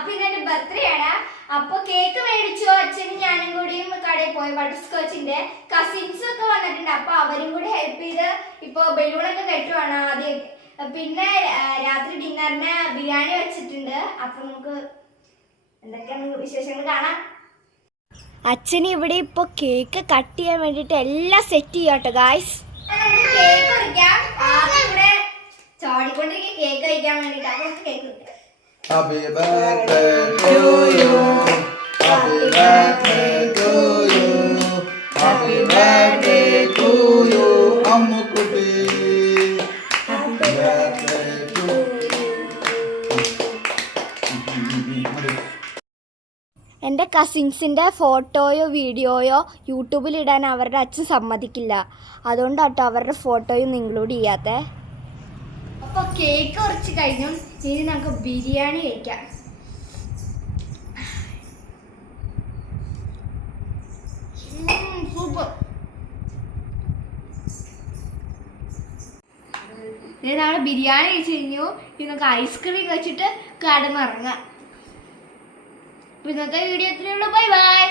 അപ്പൊ ഇന്നെ ബർത്ത്ഡേ ആണ്. അപ്പൊ കേക്ക് മേടിച്ചു. അച്ഛനും ഞാനും കൂടിയും കടയിൽ പോയി. ബട്ടർ സ്കോച്ചിന്റെ കസിൻസും ഒക്കെ വന്നിട്ടുണ്ട്. അപ്പൊ അവരും കൂടി ഹെൽപ്പ് ചെയ്ത് ഇപ്പൊ ബലൂണൊക്കെ കെട്ടുവാണ് ആദ്യം. പിന്നെ രാത്രി ഡിന്നറിന് ബിരിയാണി വെച്ചിട്ടുണ്ട്. അപ്പൊ നമുക്ക് എന്തൊക്കെയാണ് വിശേഷങ്ങൾ കാണാം. അച്ഛൻ ഇവിടെ ഇപ്പൊ കേക്ക് കട്ട് ചെയ്യാൻ വേണ്ടിട്ട് എല്ലാം സെറ്റ് ചെയ്യാട്ടോ ഗായ്സ്. കേക്ക് കഴിക്കാം. ഇവിടെ ചോടിക്കൊണ്ടിരിക്കും കേക്ക് കഴിക്കാൻ വേണ്ടിട്ട്. അപ്പൊ കേക്ക് കഴിക്കാം. Happy birthday to you. Happy birthday to you. Happy birthday to you. Ammukutti. Happy birthday to you. എൻ്റെ കസിൻസിൻ്റെ ഫോട്ടോയോ വീഡിയോയോ യൂട്യൂബിൽ ഇടാൻ അവരുടെ അച്ഛൻ സമ്മതിക്കില്ല. അതുകൊണ്ടാട്ടോ അവരുടെ ഫോട്ടോയും ഇൻക്ലൂഡ് ചെയ്യാത്തേ. അപ്പോൾ കേക്ക് കുറച്ച് കഴിഞ്ഞു. ഇനി നമുക്ക് ബിരിയാണി കഴിക്കാം. സൂപ്പർ. ഇനി നമ്മൾ ബിരിയാണി കഴിച്ച് കഴിഞ്ഞു. ഇനി നമുക്ക് ഐസ്ക്രീം കഴിച്ചിട്ട് കടന്നിറങ്ങാം. ഇന്നത്തെ വീഡിയോ ഇത്രയേ ഉള്ളൂ. Bye bye.